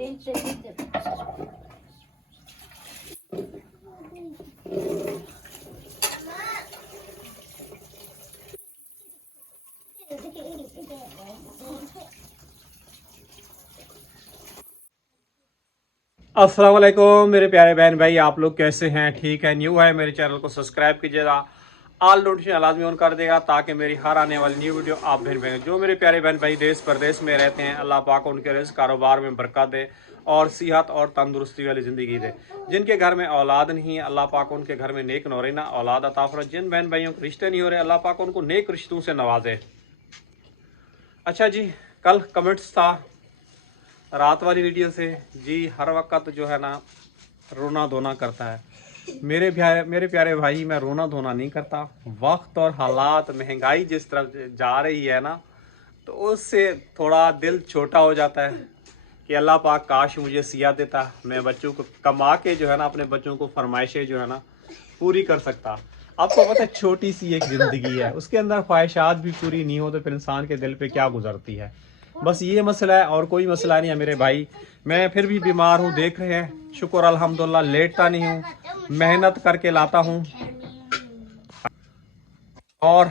अस्सलाम वालेकुम मेरे प्यारे बहन भाई, आप लोग कैसे हैं? ठीक है? न्यू है मेरे चैनल को सब्सक्राइब कीजिएगा, ऑल नोटिफिकेशन लाजमी ऑन कर देगा ताकि मेरी हर आने वाली न्यू वीडियो आप बहन भाई जो मेरे प्यारे बहन भाई देश प्रदेश में रहते हैं, अल्लाह पाक उनके रिज़्क़ कारोबार में बरकत दे और सेहत और तंदुरुस्ती वाली ज़िंदगी दे। जिनके घर में औलाद नहीं है, अल्लाह पाक उनके घर में नेक नौरीना औलाद अता फरमाए। जिन बहन भाइयों के रिश्ते नहीं हो रहे, अल्लाह पाक उनको नेक रिश्तों से नवाजे। अच्छा जी, कल कमेंट्स था रात वाली वीडियो से जी, हर वक्त जो है ना रोना धोना करता है। मेरे प्यारे भाई, मैं रोना धोना नहीं करता। वक्त और हालात, महंगाई जिस तरफ जा रही है ना, तो उससे थोड़ा दिल छोटा हो जाता है कि अल्लाह पाक काश मुझे सिया देता, मैं बच्चों को कमा के जो है ना अपने बच्चों को फरमाइशें जो है ना पूरी कर सकता। आपको पता है छोटी सी एक ज़िंदगी है, उसके अंदर ख्वाहिशात भी पूरी नहीं हो तो फिर इंसान के दिल पे क्या गुजरती है। बस ये मसला है और कोई मसला नहीं है मेरे भाई। मैं फिर भी बीमार हूँ, देख रहे हैं, शुक्र अल्हम्दुलिल्लाह, लेटता नहीं हूँ, मेहनत करके लाता हूँ। और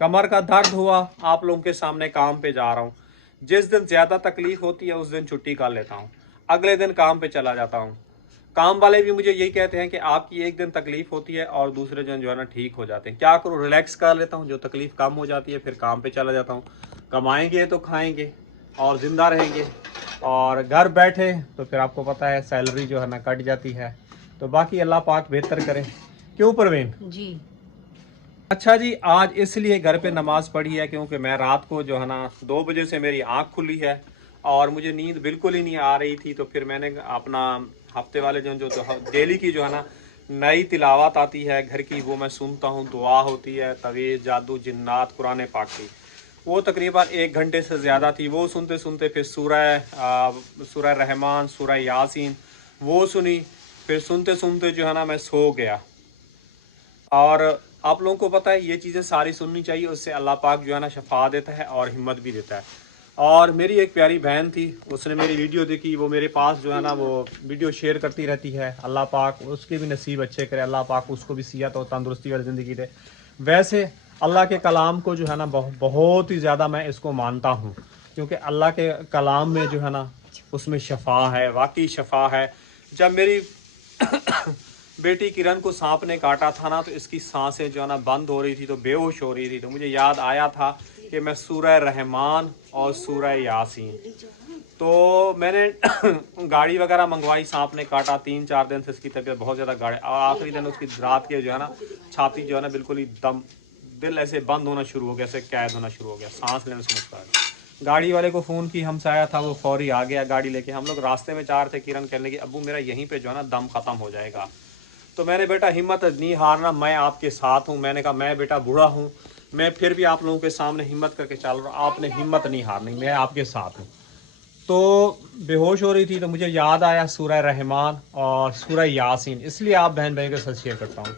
कमर का दर्द हुआ, आप लोगों के सामने काम पे जा रहा हूँ। जिस दिन ज़्यादा तकलीफ होती है उस दिन छुट्टी कर लेता हूँ, अगले दिन काम पे चला जाता हूँ। काम वाले भी मुझे यही कहते हैं कि आपकी एक दिन तकलीफ होती है और दूसरे दिन जो है ना ठीक हो जाते हैं। क्या करूँ, रिलैक्स कर लेता हूँ, जो तकलीफ कम हो जाती है फिर काम पे चला जाता हूँ। कमाएंगे तो खाएंगे और ज़िंदा रहेंगे, और घर बैठे तो फिर आपको पता है सैलरी जो है ना कट जाती है। तो बाकी अल्लाह पाक बेहतर करे, क्यों परवीन जी। अच्छा जी, आज इसलिए घर पे नमाज पढ़ी है क्योंकि मैं रात को जो है ना 2 बजे से मेरी आँख खुली है और मुझे नींद बिल्कुल ही नहीं आ रही थी। तो फिर मैंने अपना हफ्ते वाले जो डेली की जो है ना नई तिलावत आती है घर की, वो मैं सुनता हूँ। दुआ होती है, तवीज़, जादू, जिन्नात, कुरान पाक की, वो तकरीबन 1 घंटे से ज़्यादा थी। वो सुनते सुनते फिर सूरह रहमान, सूरह यासीन वो सुनी। फिर सुनते सुनते जो है ना मैं सो गया। और आप लोगों को पता है ये चीज़ें सारी सुननी चाहिए, उससे अल्लाह पाक जो है ना शफा देता है और हिम्मत भी देता है। और मेरी एक प्यारी बहन थी, उसने मेरी वीडियो देखी, वो मेरे पास जो है ना वो वीडियो शेयर करती रहती है। अल्लाह पाक उसके भी नसीब अच्छे करे, अल्लाह पाक उसको भी सेहत और तंदुरुस्ती वाली ज़िंदगी दे। वैसे अल्लाह के कलाम को जो है ना बहुत ही ज़्यादा मैं इसको मानता हूँ, क्योंकि अल्लाह के कलाम में जो है ना उसमें शफा है, वाकई शफा है। जब मेरी बेटी किरण को सांप ने काटा था ना, तो इसकी सांसें जो है ना बंद हो रही थी, तो बेहोश हो रही थी। तो मुझे याद आया था कि मैं सूरह रहमान और सूरह यासीन, तो मैंने गाड़ी वगैरह मंगवाई। सांप ने काटा, 3-4 दिन से इसकी तबीयत बहुत ज़्यादा गाड़ी, और आखिरी दिन उसकी रात के जो है ना छाती जो है ना बिल्कुल ही दम, दिल ऐसे बंद होना शुरू हो गया, ऐसे कैद होना शुरू हो गया, सांस लेने से मुश्किल आ गया। गाड़ी वाले को फ़ोन की, हमसाया था, वो फौरी आ गया गाड़ी लेके। हम लोग रास्ते में जा रहे थे, किरण कहने लगी अब्बू मेरा यहीं पे जो है ना दम ख़त्म हो जाएगा। तो मैंने, बेटा हिम्मत नहीं हारना, मैं आपके साथ हूँ। मैंने कहा मैं बेटा बूढ़ा हूँ, मैं फिर भी आप लोगों के सामने हिम्मत करके चल रहा हूँ, आपने हिम्मत नहीं हारनी, मैं आपके साथ हूँ। तो बेहोश हो रही थी, तो मुझे याद आया सूरह रहमान और सूरह यासीन, इसलिए आप बहन भाई के साथ शेयर करता हूँ।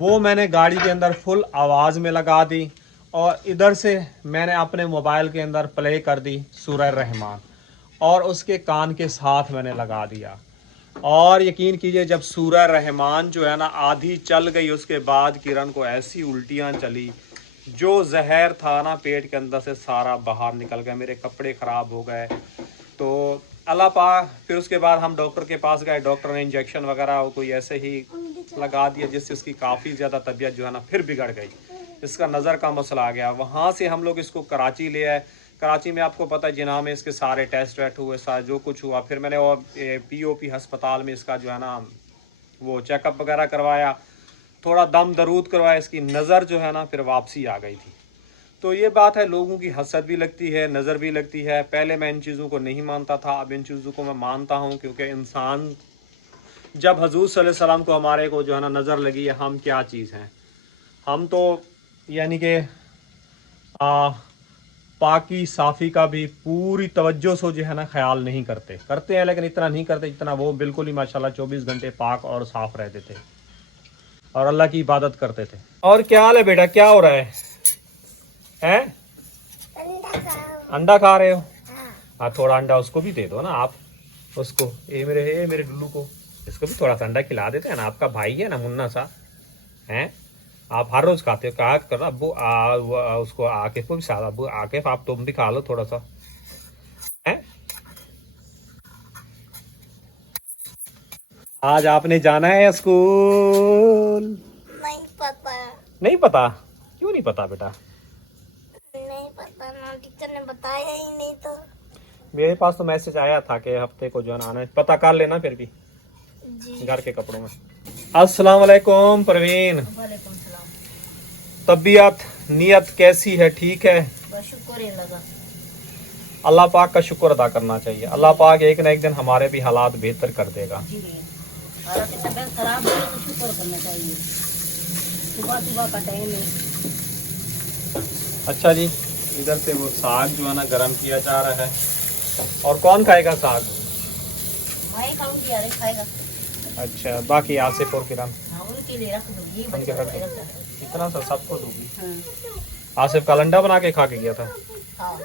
वो मैंने गाड़ी के अंदर फुल आवाज़ में लगा दी और इधर से मैंने अपने मोबाइल के अंदर प्ले कर दी सूरह रहमान, और उसके कान के साथ मैंने लगा दिया। और यकीन कीजिए, जब सूरह रहमान जो है ना आधी चल गई, उसके बाद किरण को ऐसी उल्टियाँ चली, जो जहर था ना पेट के अंदर से सारा बाहर निकल गया, मेरे कपड़े ख़राब हो गए। तो अल्लाह पाक, फिर उसके बाद हम डॉक्टर के पास गए, डॉक्टर ने इंजेक्शन वगैरह कोई ऐसे ही लगा दिया, जिससे उसकी काफ़ी ज़्यादा तबीयत जो है ना फिर बिगड़ गई। इसका नज़र का मसला आ गया। वहाँ से हम लोग इसको कराची ले आए। कराची में आपको पता है जिना में इसके सारे टेस्ट वेस्ट हुए, सारा जो कुछ हुआ। फिर मैंने वो POP अस्पताल में इसका जो है ना वो चेकअप वगैरह करवाया, थोड़ा दम दरूद करवाया, इसकी नज़र जो है ना फिर वापसी आ गई थी। तो ये बात है, लोगों की हसद भी लगती है, नज़र भी लगती है। पहले मैं इन चीज़ों को नहीं मानता था, अब इन चीज़ों को मैं मानता हूँ, क्योंकि इंसान जब हजूर सल्लल्लाहु अलैहि वसल्लम को हमारे को जो है ना नज़र लगी है, हम क्या चीज़ हैं। हम तो यानी कि पाकी साफ़ी का भी पूरी तवज्जो से जो है ना ख्याल नहीं करते हैं, लेकिन इतना नहीं करते जितना वो बिल्कुल ही माशाल्लाह 24 घंटे पाक और साफ़ रहते थे और अल्लाह की इबादत करते थे। और क्या हाल है बेटा, क्या हो रहा है? हैं? अंडा खा रहे हो? हाँ, थोड़ा अंडा उसको भी दे दो ना आप। उसको, ये मेरे डुल्लू को, इसको भी थोड़ा सा अंडा खिला देते हैं ना, आपका भाई है ना मुन्ना सा हैं, आप हर रोज खाते हो, कहा करो अब्बू उसको आके को भी साथ, अब्बू आके आप तुम भी खा लो थोड़ा सा हैं। आज आपने जाना है स्कूल? नहीं पता। नहीं पता? क्यों नहीं पता बेटा? नहीं पता ना, टीचर ने बताया ही नहीं तो। मेरे पास तो मैसेज आया था कि हफ्ते को जो है ना आना है, पता कर लेना फिर भी जी। घर के कपड़ों में। अस्सलाम वालेकुम परवीन। वालेकुम सलाम। तबीयत नियत कैसी है? ठीक है, बस शुक्र है लगा। अल्लाह पाक का शुक्र अदा करना चाहिए। अल्लाह पाक एक ना एक दिन हमारे भी हालात बेहतर कर देगा। जी, और अगर तबीयत खराब है तो शुक्र करना चाहिए। सुबह सुबह का टाइम है। अच्छा जी, इधर से वो साग जो है ना गर्म किया जा रहा है। और कौन खाएगा साग? मैं खाऊंगी, अरे खाएगा। अच्छा, बाकी आसिफ और किरण हाँ, उनके लिए रख दो, ये उनके बच्चा रख दो। खाएगा। इतना सा सबको दूंगी। हाँ आसिफ का अंडा बना के खा के गया था। हाँ,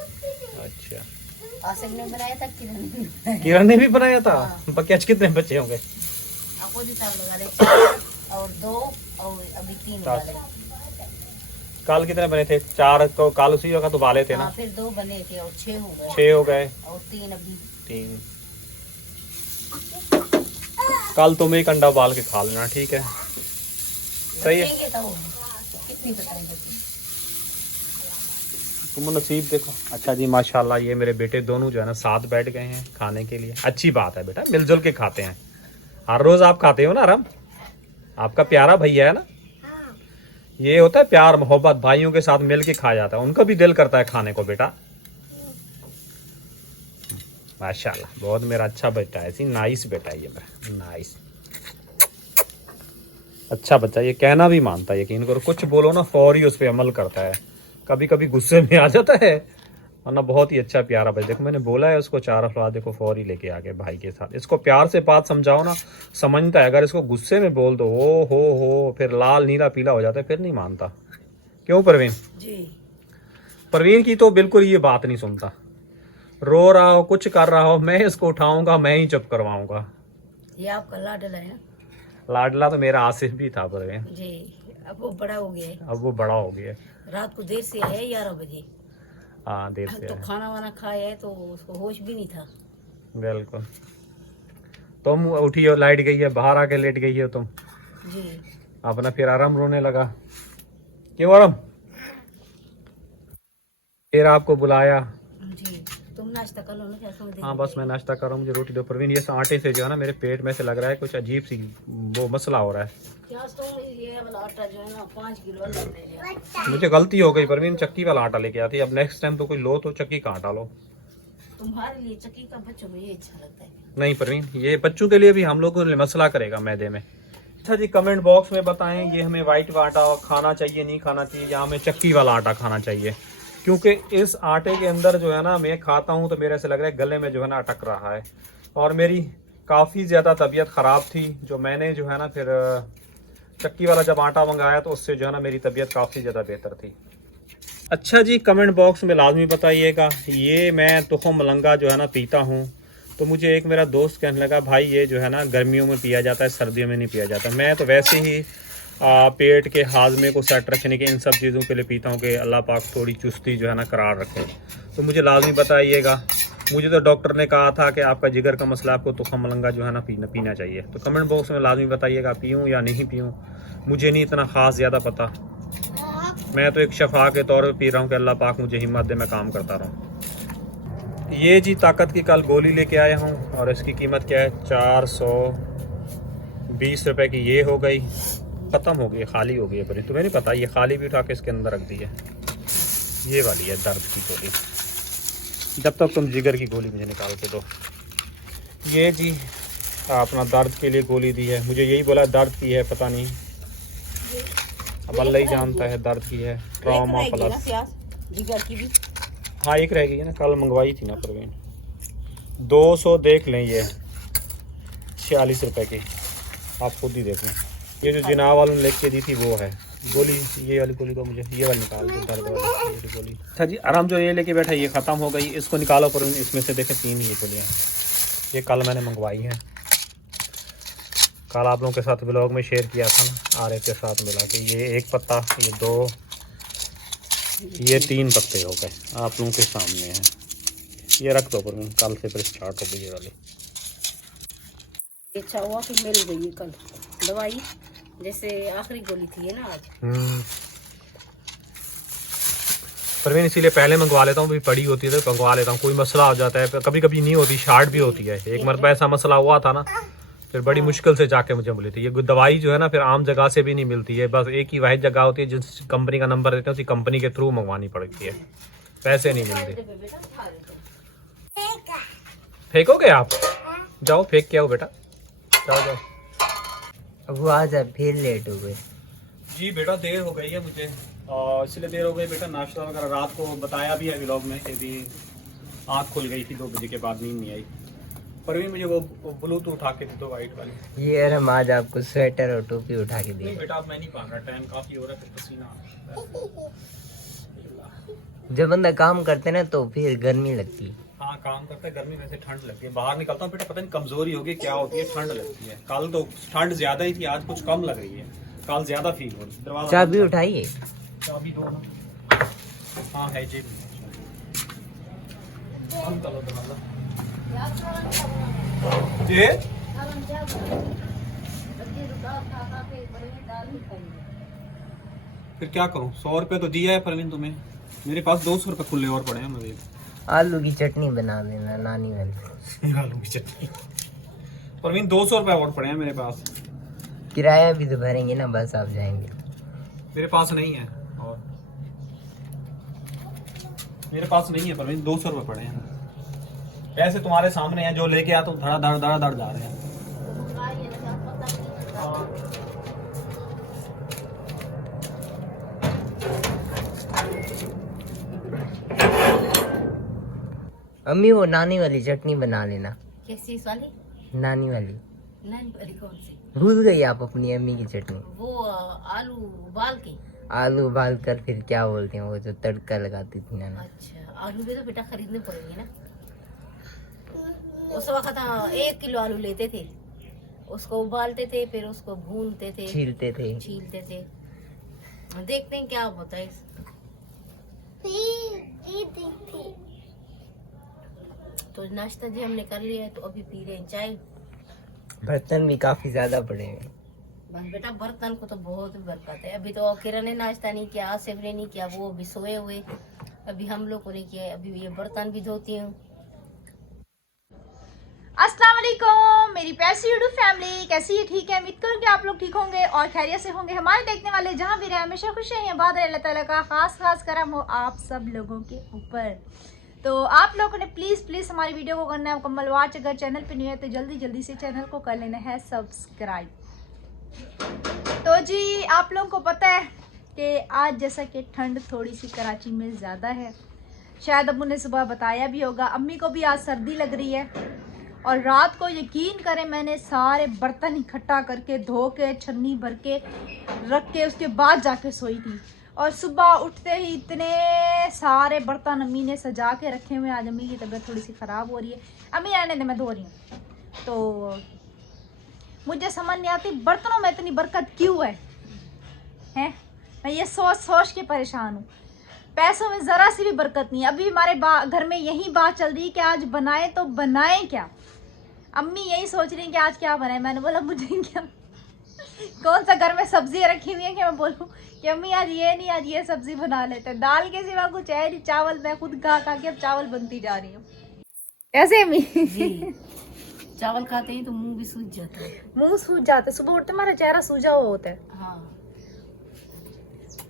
अच्छा, आसिफ ने बनाया था, किरण ने बनाया। किरण ने भी बनाया था। हाँ। बच्चे आज कितने बच्चे होंगे? अपोजिट साल लगा ले, 4 और 2 और अभी 3 चार। वाले। कल कितने बने थे? 4 तो कल उसी जगह तो बाले थे हाँ, ना। फिर 2 बने थे और 6 हो गए। 6 हो गए, और 3 अभी। 3। कल तुम एक अंडा बाल के खा लेना, ठीक है? सही है। बचेंगे तो कितनी बताएंगे। तुम नसीब देखो। अच्छा जी, माशाल्लाह ये मेरे बेटे दोनों जो है ना साथ बैठ गए हैं खाने के लिए। अच्छी बात है बेटा, मिलजुल के खाते हैं। हर रोज आप खाते हो ना आराम, आपका प्यारा भैया है ना। ये होता है प्यार मोहब्बत, भाइयों के साथ मिल के खाया जाता है। उनका भी दिल करता है खाने को बेटा। माशाल्लाह, बहुत मेरा अच्छा बेटा है, ऐसी नाइस बेटा है ये मेरा, नाइस अच्छा बच्चा। ये कहना भी मानता है, यकीन करो, कुछ बोलो ना फौरी उस पर अमल करता है। कभी कभी गुस्से में आ जाता है, वरना बहुत ही अच्छा प्यारा भाई। देखो मैंने बोला है उसको 4 अफराद, देखो फौरी लेके आ गए भाई के साथ। इसको प्यार से बात समझाओ ना, समझता है। अगर इसको गुस्से में बोल दो हो फिर लाल नीला पीला हो जाता है, फिर नहीं मानता। क्यों परवीन? जी। परवीन की तो बिल्कुल ये बात नहीं सुनता। रो रहा हो, कुछ कर रहा हो, मैं इसको उठाऊंगा, मैं ही चुप करवाऊंगा। ये आपका लाडला है ना? लाडला तो मेरा आसिफ भी था परवीन, जी। अब वो बड़ा हो गया है। अब वो बड़ा हो गया है। रात को देर से है, 11 बजे। हाँ, देर से तो है। खाना वाना खाया है तो उसको होश भी नहीं था। बिल्कुल। तुम उठी हो, लाइट गई है, बाहर आके लेट गई हो तुम जी। अपना, फिर आराम रोने लगा। क्यों आराम? फिर आपको बुलाया। जी, तुम नाश्ता कर लो ना, क्या समझ। हाँ बस मैं नाश्ता कर रहा हूँ, मुझे रोटी दो परवीन। ये आटे से जो है ना मेरे पेट में से लग रहा है कुछ अजीब सी वो मसला हो रहा है। क्या तुम ये वाला आटा जो है ना 5 किलो ले ले। मुझे गलती हो गई परवीन, चक्की वाला आटा लेके आती। अब नेक्स्ट टाइम तो कोई लो तो चक्की का आटा लो। तुम्हारे लिए चक्की का, बच्चों को ये अच्छा लगता है। नहीं परवीन, ये बच्चों के लिए भी हम लोग को मसला करेगा मैदे में। अच्छा जी, कमेंट बॉक्स में बताएं ये हमें वाइट आटा खाना चाहिए, नहीं खाना चाहिए, या हमें चक्की वाला आटा खाना चाहिए। क्योंकि इस आटे के अंदर जो है ना मैं खाता हूँ तो मेरे से लग रहा है गले में जो है ना अटक रहा है। और मेरी काफ़ी ज़्यादा तबीयत ख़राब थी, जो मैंने जो है ना फिर चक्की वाला जब आटा मंगाया तो उससे जो है ना मेरी तबीयत काफ़ी ज़्यादा बेहतर थी। अच्छा जी, कमेंट बॉक्स में लाजमी बताइएगा, ये मैं तुखम मलंगा जो है ना पीता हूँ। तो मुझे एक मेरा दोस्त कहने लगा भाई ये जो है ना गर्मियों में पिया जाता है, सर्दियों में नहीं पिया जाता। मैं तो वैसे ही पेट के हाजमे को सेट रखने के इन सब चीज़ों के लिए पीता हूँ कि अल्लाह पाक थोड़ी चुस्ती जो है ना करार रखे। तो मुझे लाजमी बताइएगा। मुझे तो डॉक्टर ने कहा था कि आपका जिगर का मसला, आपको तुखम मलंगा जो है ना पीना चाहिए। तो कमेंट बॉक्स में लाजमी बताइएगा पीऊँ या नहीं पीऊँ। मुझे नहीं इतना ख़ास ज़्यादा पता, मैं तो एक शफा के तौर पर पी रहा हूँ कि अल्लाह पाक मुझे हिम्मत दे, मैं काम करता रहूँ। ये जी ताकत की कल गोली लेके आया हूँ और इसकी कीमत क्या है? 420 रुपये की ये हो गई। ख़त्म हो गई, खाली हो गई है। पर तुम्हें नहीं पता, ये खाली भी उठा के इसके अंदर रख दी है। ये वाली है दर्द की गोली। जब तक तुम जिगर की गोली मुझे निकाल के दो। ये जी अपना दर्द के लिए गोली दी है, मुझे यही बोला दर्द की है, पता नहीं अब अल्लाह ही जानता है दर्द की है। ट्रॉमा प्लस जिगर की भी। हाँ, एक रह गई है ना, कल मंगवाई थी ना परवीन। 200 देख लें, ये 46 रुपये की, आप खुद ही देख लें। ये जो जिना वालों ने लेके दी थी वो है गोली। ये वाली गोली तो मुझे ये वाली निकाल दो, दर्द वाली गोली। अच्छा जी, आराम जो ये लेके बैठा ये ख़त्म हो गई, इसको निकालो पर इसमें से देखें 3 ही गोलियाँ। ये कल मैंने मंगवाई हैं। कल आप लोगों के साथ व्लॉग में शेयर किया था ना, आरे के साथ मिला के। ये 1 पत्ता, ये 2, ये 3 पत्ते हो गए, आप लोगों के सामने हैं। ये रख दो पर कल से फिर स्टार्ट हो गई ये वाली। अच्छा हुआ कि मिल गई कल दवाई, जैसे आखिरी गोली थी है ना आज। परवीन इसीलिए पहले मंगवा लेता हूँ, भी पड़ी होती है तो मंगवा लेता हूँ। कोई मसला हो जाता है, कभी कभी नहीं होती, शार्ट भी होती है। एक मरतबा ऐसा मसला हुआ था ना, फिर बड़ी मुश्किल से जाके मुझे मिली थी। ये दवाई जो है ना फिर आम जगह से भी नहीं मिलती है, बस एक ही वाहिद जगह होती है, जिस कंपनी का नंबर देते हैं उसी कंपनी के थ्रू मंगवानी पड़ती है, पैसे नहीं मिलते। फेंकोगे आप? जाओ फेंक के आओ बेटा, जाओ जाओ। अब आज आप फिर लेट हो गए। जी बेटा देर हो गई है मुझे, और इसलिए देर हो गई बेटा, नाश्ता वगैरह रात को बताया भी है व्लॉग में कि भी आँख खुल गई थी 2 बजे के बाद, नींद नहीं आई। पर भी मुझे वो ब्लूटूथ उठा के दे दो वाइट वाली। ये यार हम आज आपको स्वेटर और टोपी उठा के नहीं दिए। बेटा अब मैं नहीं पहन रहा, टाइम काफी हो रहा है, फिर पसीना आ रहा है। जब बंदा काम करते ना तो फिर गर्मी लगती है। हाँ काम करते हैं, गर्मी में से ठंड लगती है। बाहर निकलता हूँ बेटा, पता नहीं कमजोरी होगी क्या होती है, ठंड लगती है। कल तो ठंड ज्यादा ही थी, आज कुछ कम लग रही है, कल ज्यादा फील हो रही है। दरवाजा चाबी उठाइए। चाबी दो ना। हाँ है जी, बंद करो दरवाजा। जी फिर क्या करूँ, 100 रुपये तो दिया है परवीन तुम्हें, मेरे पास 200 रुपये खुले और पड़े हैं मुझे। आलू की चटनी बना देना नानी वाली। आलू की चटनी परवीन 200 रुपये और पड़े हैं मेरे पास। किराया भी तो भरेंगे ना, बस आप जाएंगे। मेरे पास नहीं है, और मेरे पास नहीं है परवीन, 200 रुपये पड़े हैं। पैसे तुम्हारे सामने हैं, जो लेके आया तुम धड़ा धड़ जा रहे हैं। अम्मी वो नानी वाली चटनी बना लेना। किस चीज वाली? नानी वाली। नानी वाली कौन सी? भूल गई आप अपनी अम्मी की चटनी? वो आलू उबाल के। आलू उबाल कर फिर क्या बोलते हैं वो जो तड़का लगाती थी नाना। अच्छा आलू भी तो बेटा खरीदने पड़ेंगे ना। उस वक्त 1 किलो आलू लेते थे, उसको उबालते थे, फिर उसको भूनते थे, छीलते थे। देखते हैं क्या होता है। तो नाश्ता जी हमने कर लिया है, तो अभी पी रहे हैं चाय। बर्तन भी काफी ज्यादा पड़े हैं। बस बेटा बर्तन को तो बहुत बरकत है। अभी तो किरण ने नाश्ता नहीं किया, आसिफ ने नहीं किया, वो अभी सोए हुए, अभी हम लोग को नहीं किया। अभी ये बर्तन भी धोती हूँ। अस्सलाम वालेकुम मेरी प्यारी यूट्यूब फैमिली, कैसी है? ठीक है, उम्मीद करूँ कि आप लोग ठीक होंगे और खैरियत से होंगे। हमारे देखने वाले जहाँ भी रहे हमेशा खुश रहें, बाद अल्लाह ताला का खास करम हो आप सब लोगों के ऊपर। तो आप लोगों ने प्लीज़ हमारी वीडियो को करना है मुकम्मल वॉच। अगर चैनल पे नहीं है तो जल्दी से चैनल को कर लेना है सब्सक्राइब। तो जी आप लोगों को पता है कि आज जैसा कि ठंड थोड़ी सी कराची में ज़्यादा है, शायद अब्बू ने सुबह बताया भी होगा। अम्मी को भी आज सर्दी लग रही है, और रात को यकीन करें मैंने सारे बर्तन इकट्ठा करके धो के छन्नी भर के रख के उसके बाद जाके सोई थी। और सुबह उठते ही इतने सारे बर्तन अम्मी ने सजा के रखे हुए। आज अम्मी की तबीयत थोड़ी सी ख़राब हो रही है, अम्मी रहने दे मैं धो रही हूँ। तो मुझे समझ नहीं आती बर्तनों में इतनी बरकत क्यों है? मैं ये सोच के परेशान हूँ। पैसों में ज़रा सी भी बरकत नहीं है। अभी हमारे घर में यही बात चल रही है कि आज बनाए तो बनाएं क्या। अम्मी यही सोच रही हैं कि आज क्या बनाए। मैंने बोला मुझे क्या, कौन सा घर में सब्जियां रखी हुई है कि मैं बोलूँ कि अम्मी आज ये नहीं, आज ये सब्जी बना लेते हैं। दाल के सिवा कुछ है नहीं, चावल मैं खुद खा के अब चावल बनती जा रही हूँ। कैसे अम्मी? जी चावल खाते हैं तो मुंह भी सूज जाता है। मुंह सूज जाता है, सुबह उठते हमारा चेहरा सूजा हुआ होता है। हाँ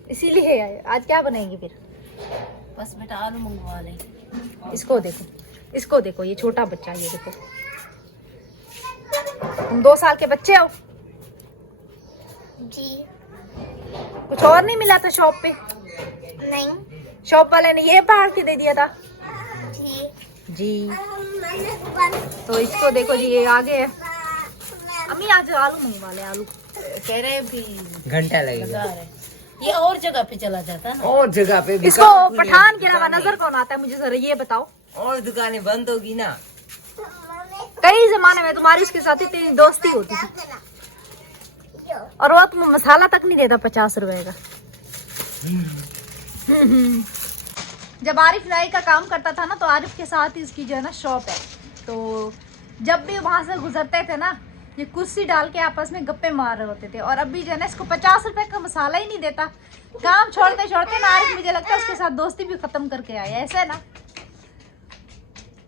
इसीलिए आज क्या बनाएंगे फिर? बस बेटा आलू मंगवा लें। इसको देखो ये छोटा बच्चा, ये देखो तुम 2 साल के बच्चे हो जी। कुछ और नहीं मिला था शॉप पे? नहीं शॉप वाले ने ये फाड़ के दे दिया था जी। तो इसको देखो जी ये आगे है। अम्मी आज आलू मंगवा ले। आलू कह रहे हैं भी घंटा लगेगा। लगा रहे, ये और जगह पे चला जाता है ना। और जगह पे इसको पठान के अलावा नजर कौन आता है मुझे जरा ये बताओ। और दुकानें बंद होगी ना। कई जमाने में तुम्हारी उसके साथ इतनी दोस्ती होती थी और वो तुम मसाला तक नहीं देता 50 रुपए का। जब आरिफ नाई का काम करता था ना, तो आरिफ के साथ ही इसकी जो है ना शॉप है, तो जब भी वहां से गुजरते थे ना, ये कुर्सी डाल के आपस में गप्पे मार रहे होते थे। और अभी जो है ना इसको 50 रुपए का मसाला ही नहीं देता। काम छोड़ते छोड़ते ना आरिफ मुझे लगता है उसके साथ दोस्ती भी खत्म करके आया, ऐसे ना।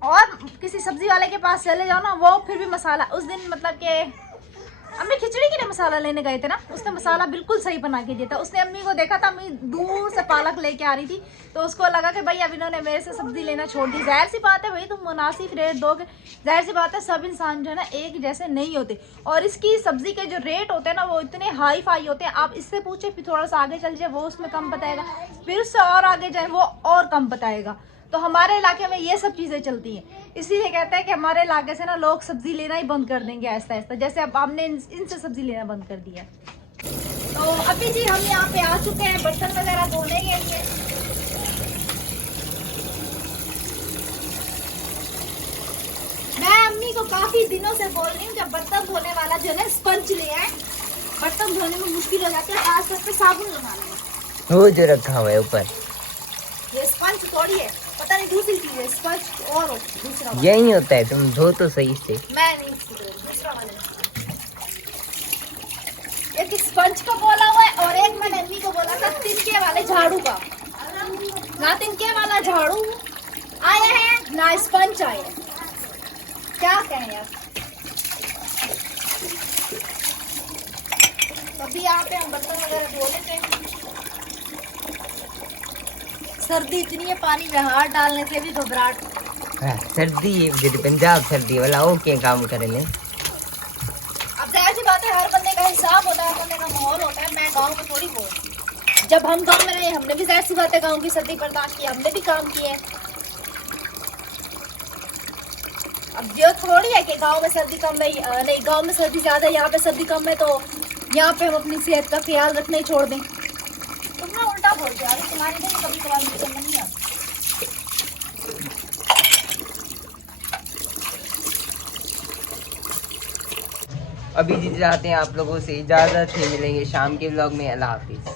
और किसी सब्जी वाले के पास चले जाओ ना, वो फिर भी मसाला, उस दिन मतलब कि अम्मी खिचड़ी के लिए मसाला लेने गए थे ना, उसने मसाला बिल्कुल सही बना के दिया था। उसने अम्मी को देखा था, अम्मी दूर से पालक लेके आ रही थी, तो उसको लगा कि भाई अब इन्होंने मेरे से सब्जी लेना छोड़ दी। जाहिर सी बात है भाई, तुम मुनासिब रेट दोगे, जाहिर सी बात है सब इंसान जो है ना एक जैसे नहीं होते। और इसकी सब्जी के जो रेट होते हैं ना, वो इतने हाई फाई होते हैं। आप इससे पूछे, फिर थोड़ा सा आगे चल जाए वो उसमें कम बताएगा, फिर उससे और आगे जाए वो और कम बताएगा। तो हमारे इलाके में ये सब चीज़ें चलती हैं, इसीलिए कहते हैं कि हमारे इलाके से ना लोग सब्जी लेना ही बंद कर देंगे आहिस्ता आहिस्ता, जैसे अब हमने इनसे सब्जी लेना बंद कर दिया। तो अभी जी हम यहाँ पे आ चुके हैं बर्तन वगैरह धोने के लिए। मैं अम्मी को काफी दिनों से बोल रही हूँ, जब बर्तन धोने वाला जो है ना स्पंज ले आए, बर्तन धोने में मुश्किल हो जाती है, खास करके साबुन लगाना। वो जो रखा हुआ है ऊपर, ये स्पंज थोड़ी है, पता नहीं दूसरी चीज है, स्पंज और दूसरा वाला। यही होता है, तुम धो तो सही से। मैं नहीं दूसरा वाला। एक स्पंज का बोला हुआ है और एक मैंने अम्मी को बोला था तिनके वाले झाड़ू का। ना तिनके वाला झाड़ू आया है ना स्पंज आया है, क्या कहें यार। अभी यहाँ पे हम बर्तन वगैरह धो लेते हैं। सर्दी इतनी है, पानी में हाथ डालने से भी घबराहट। सर्दी है, पंजाब सर्दी वाला वो क्या काम करेंगे। अब जाहिर सी बात है, हर बंदे का हिसाब होता है, हर बंदे का माहौल होता है। मैं गांव में थोड़ी बोल, जब हम गांव में रहे हमने भी जाहिर सी बात है गांव की सर्दी बर्दाश्त की, हमने भी काम किए। अब ये थोड़ी है कि गांव में सर्दी कम है, नहीं गांव में सर्दी ज्यादा है, यहाँ पे सर्दी कम है, तो यहाँ पे हम अपनी सेहत का ख्याल रखना ही छोड़ दें। तुम ना उल्टा बोलते यार, तुम्हारी नहीं कभी कभार मुझे नहीं आता। अभी जी जाते हैं आप लोगों से इजाज़त, फिर मिलेंगे शाम के व्लॉग में। अल्लाह हाफिज़।